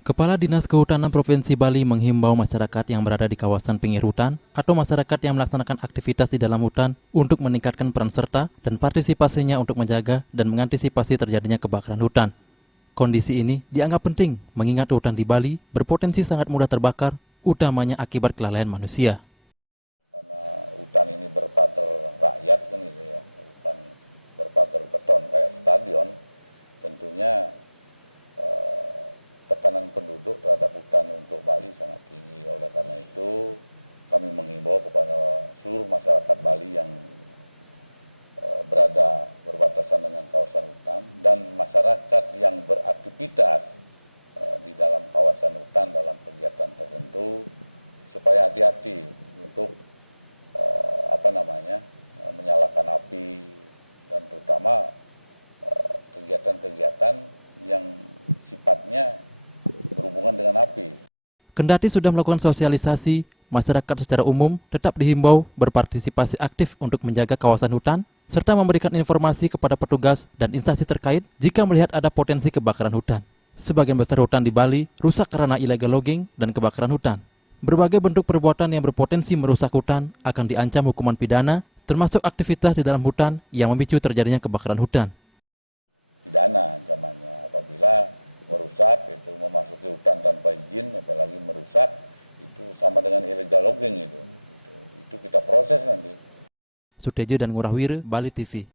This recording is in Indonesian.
Kepala Dinas Kehutanan Provinsi Bali menghimbau masyarakat yang berada di kawasan pinggir hutan atau masyarakat yang melaksanakan aktivitas di dalam hutan untuk meningkatkan peran serta dan partisipasinya untuk menjaga dan mengantisipasi terjadinya kebakaran hutan. Kondisi ini dianggap penting mengingat hutan di Bali berpotensi sangat mudah terbakar, utamanya akibat kelalaian manusia. Karena hutan ini berpagar rakyat kan gitu ya, bukan berpagar beton kayak stadion, tentunya tekanan penduduk terhadap hutan untuk Bali sangat tinggi. Oleh karena itu kami mengimbau kepada seluruh masyarakat Bali yang berada berbatasan dengan kawasan hutan dan masyarakat yang beraktivitas di dalam kawasan hutan dalam kegiatan tertentu supaya hati-hati untuk menyalakan api dan terutama kegiatan-kegiatan yang sifatnya berhubungan dengan api. Kendati sudah melakukan sosialisasi, masyarakat secara umum tetap dihimbau berpartisipasi aktif untuk menjaga kawasan hutan serta memberikan informasi kepada petugas dan instansi terkait jika melihat ada potensi kebakaran hutan. Sebagian besar hutan di Bali rusak karena illegal logging dan kebakaran hutan. Berbagai bentuk perbuatan yang berpotensi merusak hutan akan diancam hukuman pidana, termasuk aktivitas di dalam hutan yang memicu terjadinya kebakaran hutan. Pidana ancamannya apabila merusak, itu memasuki hutan tanpa izin, apalagi merusak, itu sama dengan illegal logging itu kita proses nanti. Sutejo dan Ngurahwire, Bali TV.